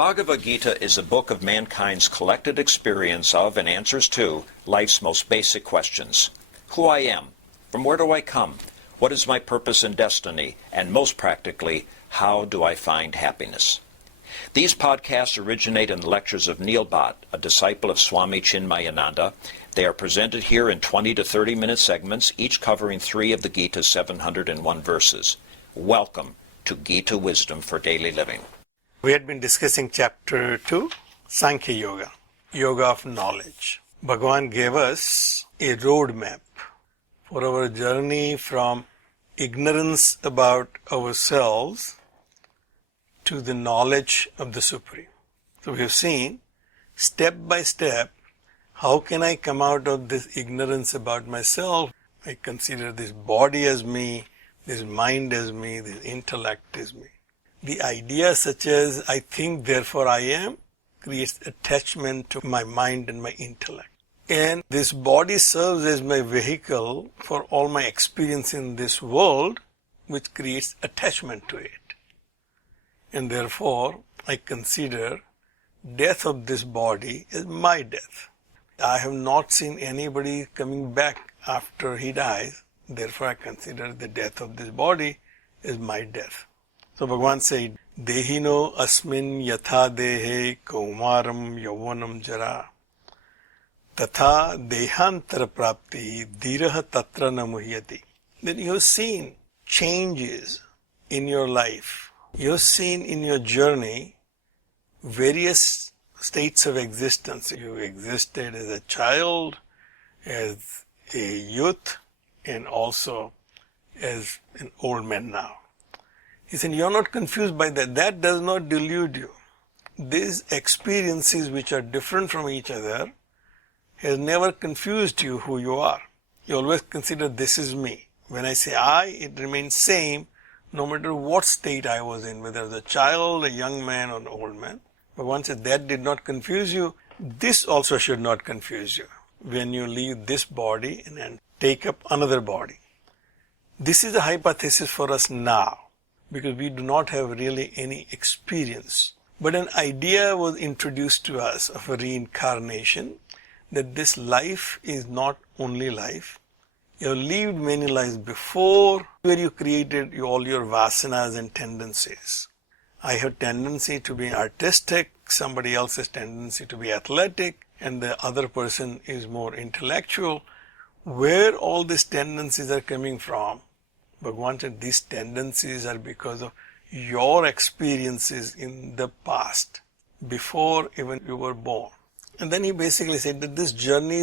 Bhagavad Gita is a book of mankind's collected experience of and answers to life's most basic questions. Who I am, from where do I come, what is my purpose and destiny, and most practically, how do I find happiness? These podcasts originate in the lectures of Neil Bhatt, a disciple of Swami Chinmayananda. They are presented here in 20 to 30-minute segments, each covering 3 of the Gita's 701 verses. Welcome to Gita Wisdom for Daily Living. We had been discussing Chapter 2, Sankhya Yoga, Yoga of Knowledge. Bhagavan gave us a roadmap for our journey from ignorance about ourselves to the knowledge of the Supreme. So we have seen, step by step, how can I come out of this ignorance about myself? I consider this body as me, this mind as me, this intellect as me. The idea such as I think, therefore I am, creates attachment to my mind and my intellect. And this body serves as my vehicle for all my experience in this world, which creates attachment to it. And therefore, I consider death of this body as my death. I have not seen anybody coming back after he dies. Therefore, I consider the death of this body as my death. So Bhagavan said, Dehino asmin yatha dehe kaumaram yauvanam jara tatha dehantara prapti dhiraha tatra na muhyati. Then you have seen changes in your life. You have seen in your journey various states of existence. You existed as a child, as a youth, and also as an old man now. He said, you're not confused by that. That does not delude you. These experiences which are different from each other has never confused you who you are. You always consider this is me. When I say I, it remains same no matter what state I was in, whether as a child, a young man, or an old man. But once that did not confuse you, this also should not confuse you when you leave this body and then take up another body. This is a hypothesis for us now, because we do not have really any experience. But an idea was introduced to us of a reincarnation, that this life is not only life. You have lived many lives before, where you created all your vasanas and tendencies. I have tendency to be artistic, somebody else has tendency to be athletic, and the other person is more intellectual. Where all these tendencies are coming from? Bhagavan said these tendencies are because of your experiences in the past, before even you were born. And then he basically said that this journey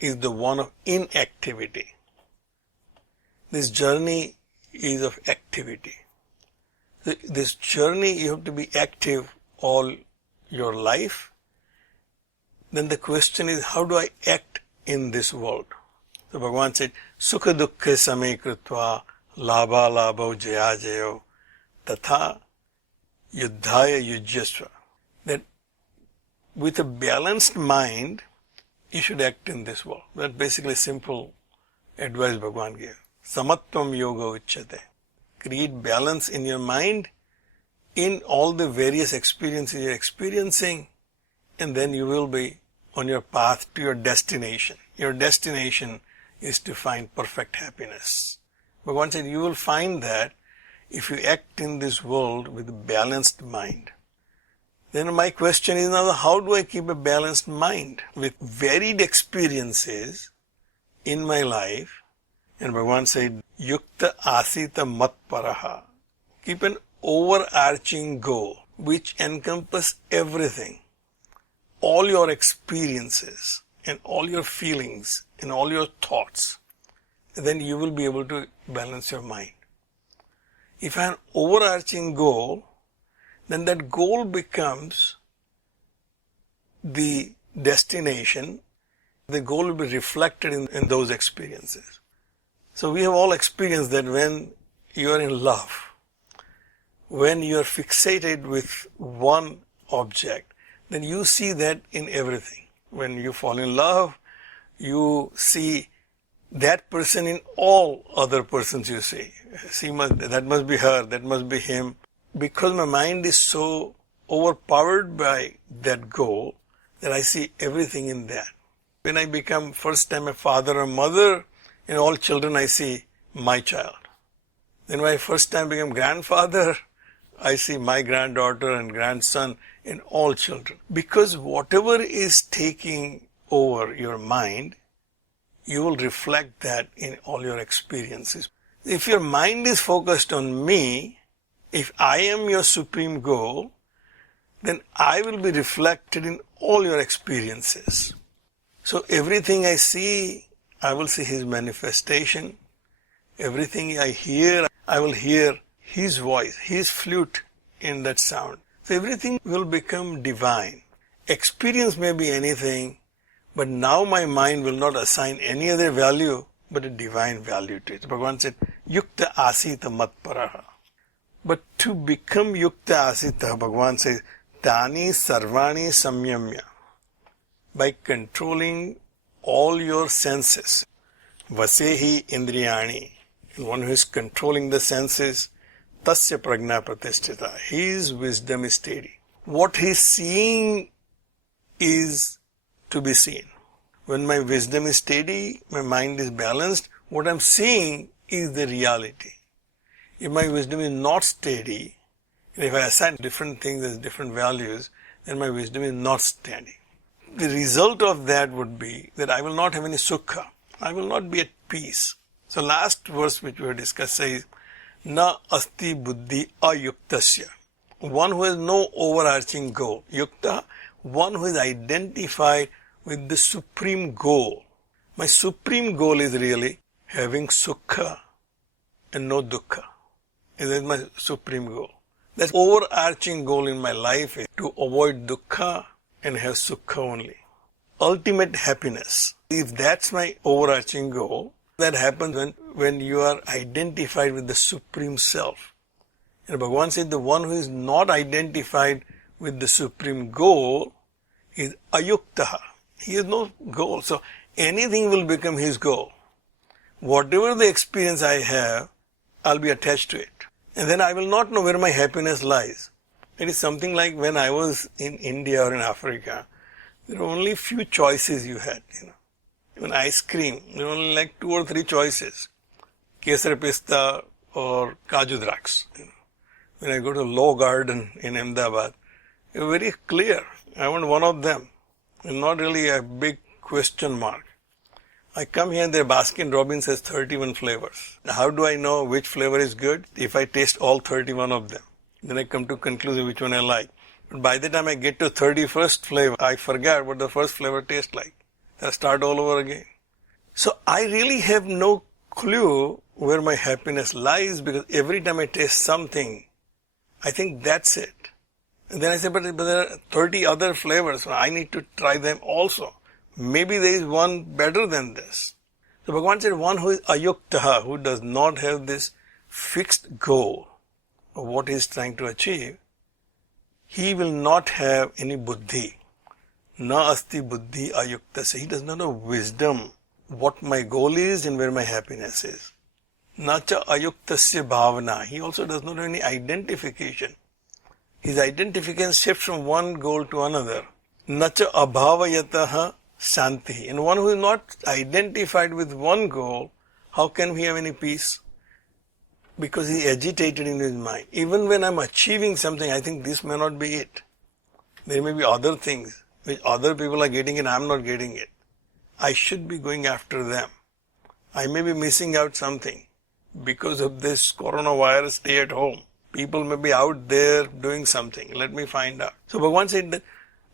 is the one of inactivity. This journey is of activity. This journey you have to be active all your life. Then the question is, how do I act in this world? So Bhagavan said, Sukha dukkha same krutva labha labho jaya jayo tatha yuddhaya yujyasva. That with a balanced mind, you should act in this world. That's basically simple advice Bhagavan gave. Samatvam yoga uchyate. Create balance in your mind in all the various experiences you're experiencing, and then you will be on your path to your destination. Your destination is to find perfect happiness. Bhagavan said you will find that if you act in this world with a balanced mind. Then my question is now, how do I keep a balanced mind with varied experiences in my life? And Bhagavan said, Yukta asita matparaha. Keep an overarching goal which encompasses everything, all your experiences and all your feelings and all your thoughts. And then you will be able to balance your mind. If I have an overarching goal, then that goal becomes the destination. The goal will be reflected in those experiences. So we have all experienced that when you are in love, when you are fixated with one object, then you see that in everything. When you fall in love, you see that person in all other persons you see. That must be her, that must be him. Because my mind is so overpowered by that goal that I see everything in that. When I become first time a father or mother, in all children I see my child. Then when I first time become grandfather, I see my granddaughter and grandson in all children. Because whatever is taking over your mind, you will reflect that in all your experiences. If your mind is focused on me, if I am your supreme goal, then I will be reflected in all your experiences. So everything I see, I will see His manifestation. Everything I hear, I will hear His voice, His flute in that sound. So everything will become divine. Experience may be anything, but now my mind will not assign any other value but a divine value to it. Bhagavan said, Yukta asita matparaha. But to become Yukta asita, Bhagavan says, Tani sarvani samyamya. By controlling all your senses. Vasehi indriyani. One who is controlling the senses, tasya prajna pratisthita. His wisdom is steady. What he is seeing is to be seen. When my wisdom is steady, my mind is balanced, what I am seeing is the reality. If my wisdom is not steady, and if I assign different things as different values, then my wisdom is not steady. The result of that would be that I will not have any sukha. I will not be at peace. So last verse which we have discussed says, Na asti buddhi ayuktasya. One who has no overarching goal. Yukta, one who is identified with the supreme goal. My supreme goal is really having sukha and no dukkha. That is my supreme goal. That overarching goal in my life is to avoid dukkha and have sukha only. Ultimate happiness. If that's my overarching goal, that happens when you are identified with the Supreme Self. And Bhagavan said the one who is not identified with the Supreme Goal is ayuktaha. He has no goal. So anything will become his goal. Whatever the experience I have, I'll be attached to it. And then I will not know where my happiness lies. It is something like when I was in India or in Africa, there were only few choices you had, Even ice cream, there were only like 2 or 3 choices. Kesar pista or Kaju Draks. When I go to Law Garden in Ahmedabad, it was very clear. I want one of them. And not really a big question mark. I come here and their Baskin Robbins has 31 flavors. How do I know which flavor is good? If I taste all 31 of them. Then I come to conclusion which one I like. But by the time I get to 31st flavor, I forget what the first flavor tastes like. I start all over again. So I really have no clue where my happiness lies because every time I taste something, I think that's it. And then I say, but there are 30 other flavors, so I need to try them also. Maybe there is one better than this. So Bhagavan said, one who is ayuktaha, who does not have this fixed goal of what he is trying to achieve, he will not have any buddhi. Na asti buddhi ayuktasya. He does not have wisdom, what my goal is and where my happiness is. Nacha ayuktasya bhavana. He also does not have any identification. His identification shifts from one goal to another. Nacha abhavayataha shanti. And one who is not identified with one goal, how can he have any peace? Because he is agitated in his mind. Even when I'm achieving something, I think this may not be it. There may be other things which other people are getting and I'm not getting it. I should be going after them. I may be missing out something because of this coronavirus stay at home. People may be out there doing something. Let me find out. So Bhagavan said that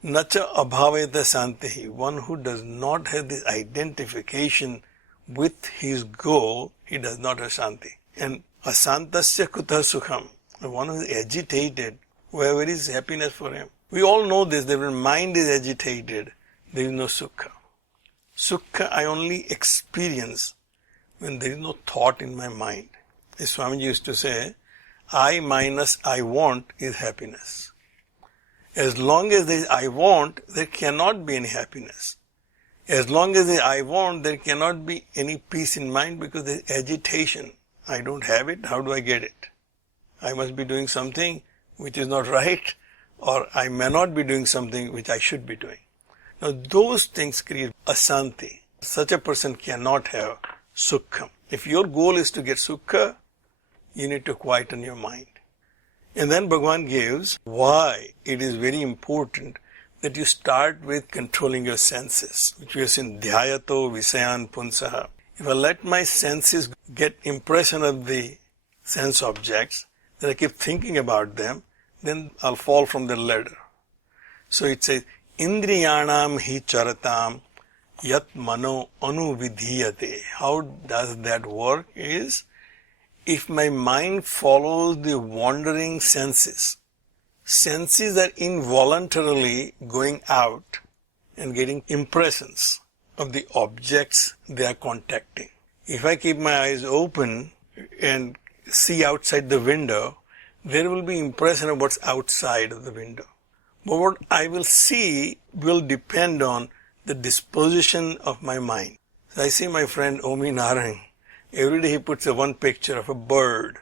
Nacha abhaveta santihi. One who does not have this identification with his goal, he does not have shanti. And asantasya kutha sukham. One who is agitated, where is happiness for him? We all know this, that when mind is agitated, there is no sukha. Sukha I only experience when there is no thought in my mind. As Swamiji used to say, I minus I want is happiness. As long as there is I want, there cannot be any happiness. As long as there is I want, there cannot be any peace in mind because there is agitation. I don't have it, how do I get it? I must be doing something which is not right, or I may not be doing something which I should be doing. Now those things create asanti. Such a person cannot have sukha. If your goal is to get sukha, you need to quieten your mind. And then Bhagavan gives why it is very important that you start with controlling your senses, which we have seen, dhyayato visayan punsaha. If I let my senses get impression of the sense objects, then I keep thinking about them, then I'll fall from the ladder. So it says, indriyanam hi charatam yat mano anuvidhiyate. How does that work is, if my mind follows the wandering senses are involuntarily going out and getting impressions of the objects they are contacting. If I keep my eyes open and see outside the window, there will be impression of what's outside of the window. But what I will see will depend on the disposition of my mind. So I see my friend Omi Narang. Every day he puts one picture of a bird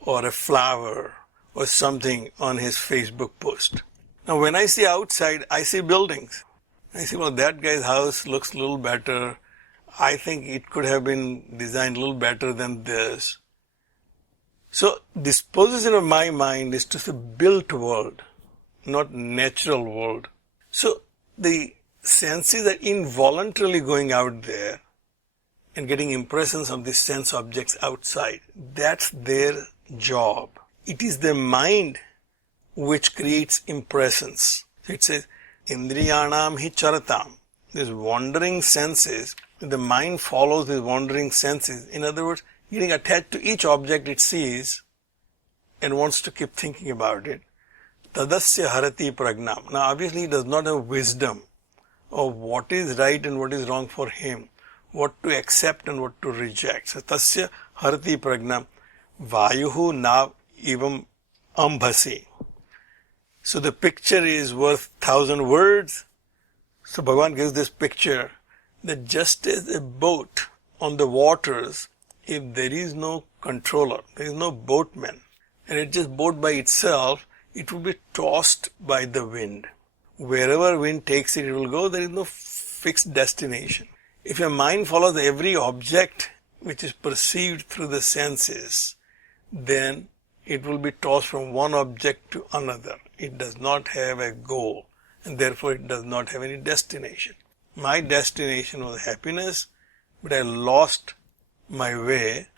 or a flower or something on his Facebook post. Now when I see outside, I see buildings. I say, well, that guy's house looks a little better. I think it could have been designed a little better than this. So disposition of my mind is to the built world, not natural world. So the senses are involuntarily going out there and getting impressions of the sense objects outside. That's their job. It is the mind which creates impressions. So it says, indriyanam hi charatam. These wandering senses, the mind follows these wandering senses. In other words, getting attached to each object it sees and wants to keep thinking about it. Tadasya harati pragnam. Now obviously he does not have wisdom of what is right and what is wrong for him, what to accept and what to reject. So tasya harati pragnam vayuhu nav evam ambhasi. So the picture is worth 1,000 words. So Bhagavan gives this picture that just as a boat on the waters, if there is no controller, there is no boatman, and it's just boat by itself, it will be tossed by the wind. Wherever wind takes it, it will go. There is no fixed destination. If your mind follows every object which is perceived through the senses, then it will be tossed from one object to another. It does not have a goal, and therefore it does not have any destination. My destination was happiness, but I lost my way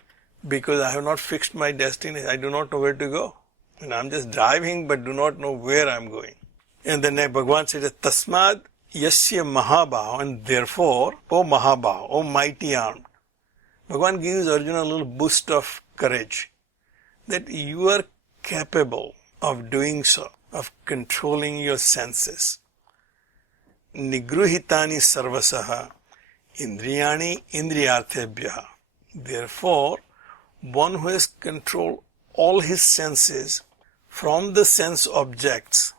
because I have not fixed my destination. I do not know where to go. And I'm just driving but do not know where I'm going. And then Bhagavan says, Tasmad yasya mahabhav, and therefore, O mahabhav, O mighty armed. Bhagavan gives Arjuna a little boost of courage, that you are capable of doing so, of controlling your senses. Nigruhitani sarvasaha indriyani indriyarthebhyaha. Therefore, one who has controlled all his senses from the sense objects,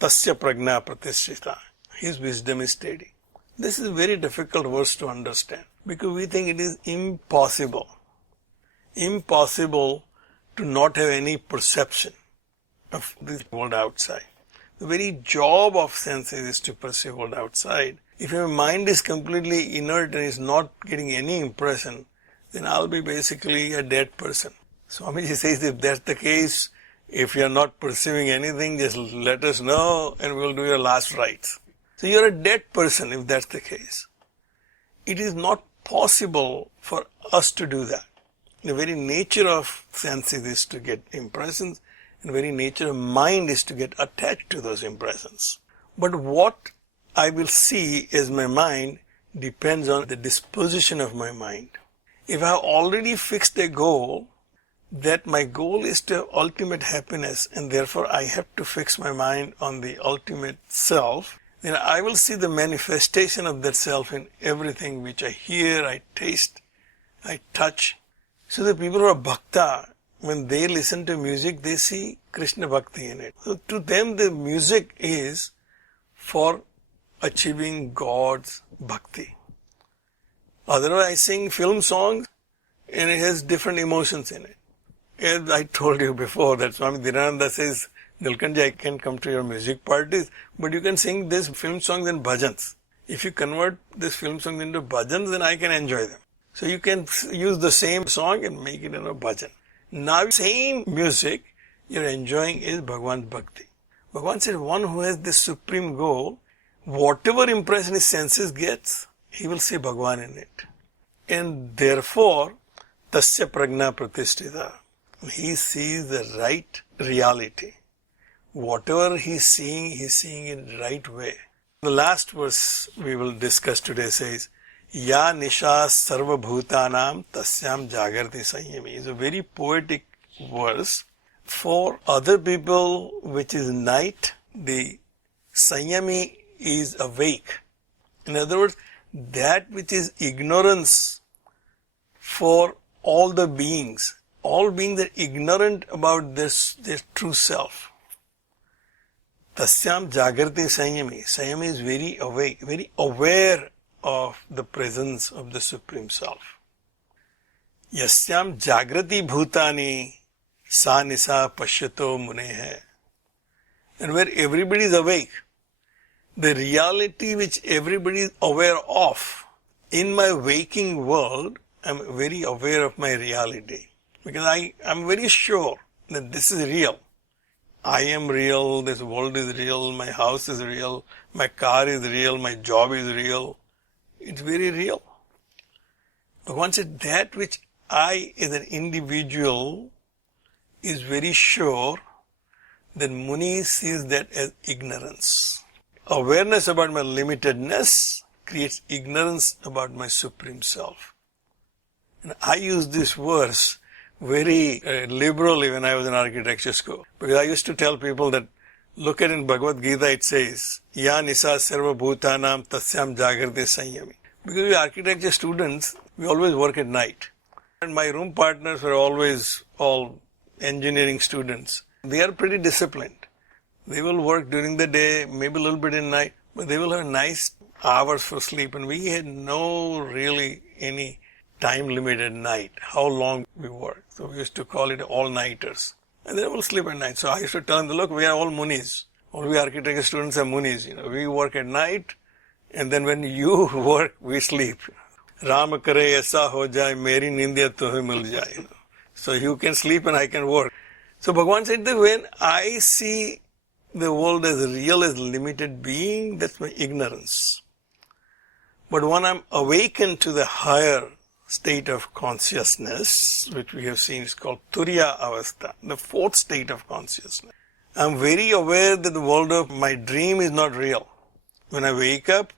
tasya prajna pratishrita, his wisdom is steady. This is a very difficult verse to understand because we think it is impossible to not have any perception of this world outside. The very job of senses is to perceive world outside. If your mind is completely inert and is not getting any impression, then I'll be basically a dead person. Swamiji says, if that's the case, if you're not perceiving anything, just let us know and we'll do your last rites. So you're a dead person if that's the case. It is not possible for us to do that. The very nature of senses is to get impressions, and the very nature of mind is to get attached to those impressions. But what I will see as my mind depends on the disposition of my mind. If I have already fixed a goal, that my goal is to have ultimate happiness, and therefore I have to fix my mind on the ultimate self, then I will see the manifestation of that self in everything which I hear, I taste, I touch. So the people who are bhakta, when they listen to music, they see Krishna bhakti in it. So to them the music is for achieving God's bhakti. Otherwise I sing film songs and it has different emotions in it. As I told you before, that Swami Chinmayananda says Dilkanji, I can come to your music parties, but you can sing these film songs and bhajans. If you convert these film songs into bhajans, then I can enjoy them. So you can use the same song and make it in a bhajan. Now, same music you're enjoying is Bhagavan Bhakti. Bhagavan said, one who has this supreme goal, whatever impression his senses gets, he will see Bhagavan in it. And therefore, tasya prajna pratisthita. He sees the right reality. Whatever he's seeing in the right way. The last verse we will discuss today says, Ya nisha sarva bhutanam tasyam jagarti sanyami. It's a very poetic verse. For other people, which is night, the sanyami is awake. In other words, that which is ignorance for all the beings. All beings are ignorant about their true self. Tasyam jagarti sanyami. Sanyami is very awake, very aware of the presence of the Supreme Self. Yasyam jagrati bhutani sa nisa pashyato muneha. And where everybody is awake, the reality which everybody is aware of, in my waking world, I am very aware of my reality. Because I am very sure that this is real. I am real, this world is real, my house is real, my car is real, my job is real. It's very real. Bhagavan said that which I as an individual is very sure, then Muni sees that as ignorance. Awareness about my limitedness creates ignorance about my Supreme Self. And I use this verse very liberally when I was in architecture school. Because I used to tell people that, look at in Bhagavad Gita it says, Ya nisa sarva bhutanam tasyam jagrati sanyami. Because we architecture students, we always work at night. And my room partners were always all engineering students. They are pretty disciplined. They will work during the day, maybe a little bit in night, but they will have nice hours for sleep. And we had no really any time limit at night, how long we work. So we used to call it all-nighters. And they will sleep at night. So I used to tell them, look, we are all munis. All we architecture students are munis. We work at night, and then when you work, we sleep. Ram kare aisa ho jaye, meri nindya tohe mil jaye. So you can sleep and I can work. So Bhagavan said that when I see the world as real, as limited being, that's my ignorance. But when I'm awakened to the higher state of consciousness, which we have seen is called Turiya Avastha, the fourth state of consciousness. I'm very aware that the world of my dream is not real. When I wake up,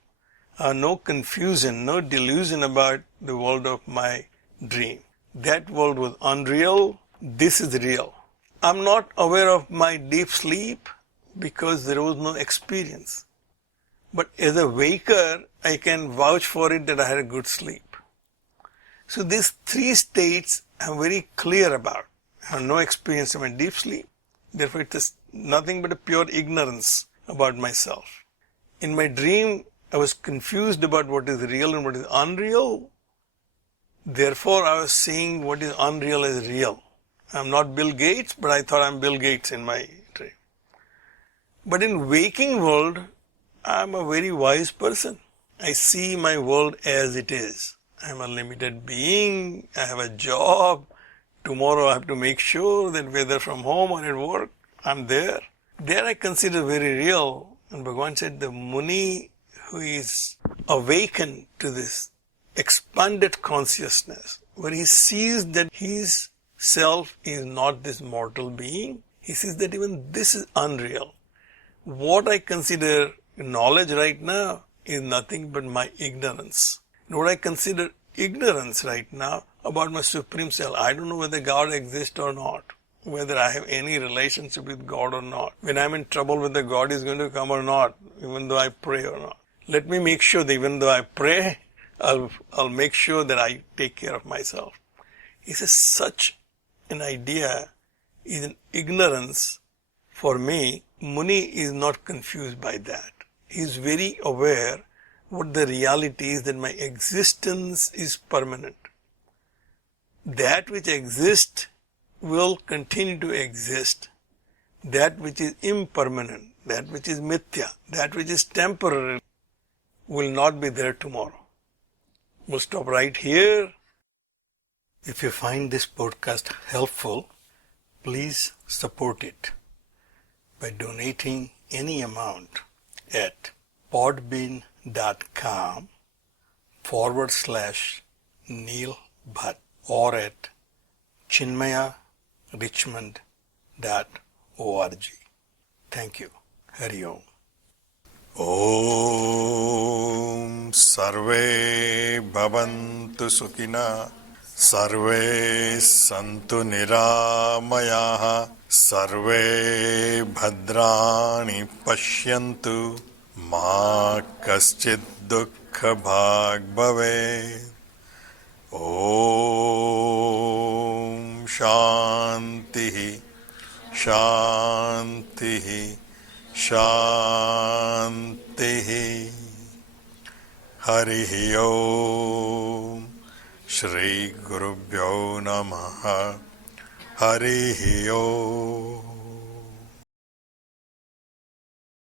I have no confusion, no delusion about the world of my dream. That world was unreal, this is real. I'm not aware of my deep sleep because there was no experience. But as a waker, I can vouch for it that I had a good sleep. So these three states I'm very clear about. I have no experience of my deep sleep. Therefore it is nothing but a pure ignorance about myself. In my dream, I was confused about what is real and what is unreal. Therefore I was seeing what is unreal as real. I'm not Bill Gates, but I thought I'm Bill Gates in my dream. But in waking world, I'm a very wise person. I see my world as it is. I'm a limited being, I have a job, tomorrow I have to make sure that whether from home or at work, I'm there. There I consider very real. And Bhagavan said the Muni who is awakened to this expanded consciousness, where he sees that his self is not this mortal being, he sees that even this is unreal. What I consider knowledge right now is nothing but my ignorance. And what I consider ignorance right now about my Supreme Self, I don't know whether God exists or not, whether I have any relationship with God or not, when I'm in trouble whether God is going to come or not, even though I pray or not. Let me make sure that even though I pray, I'll make sure that I take care of myself. He says such an idea is an ignorance. For me, Muni is not confused by that. He is very aware what the reality is, that my existence is permanent. That which exists will continue to exist. that which is impermanent, that which is mithya, that which is temporary will not be there tomorrow. We'll stop right here. If you find this podcast helpful, please support it by donating any amount at podbean.com/Neil Bhatt or at chinmayarichmond.org. Thank you. Hari Om. Om Sarve Bhavantu Sukhina Sarve Santu Niramayaha Sarve Bhadrani Pashyantu Ma Kaschid Dukkha Bhag Bhave. Om Shanti Shanti Shanti. Hari Om. Shri Gurubhyo Namaha. Hari Om.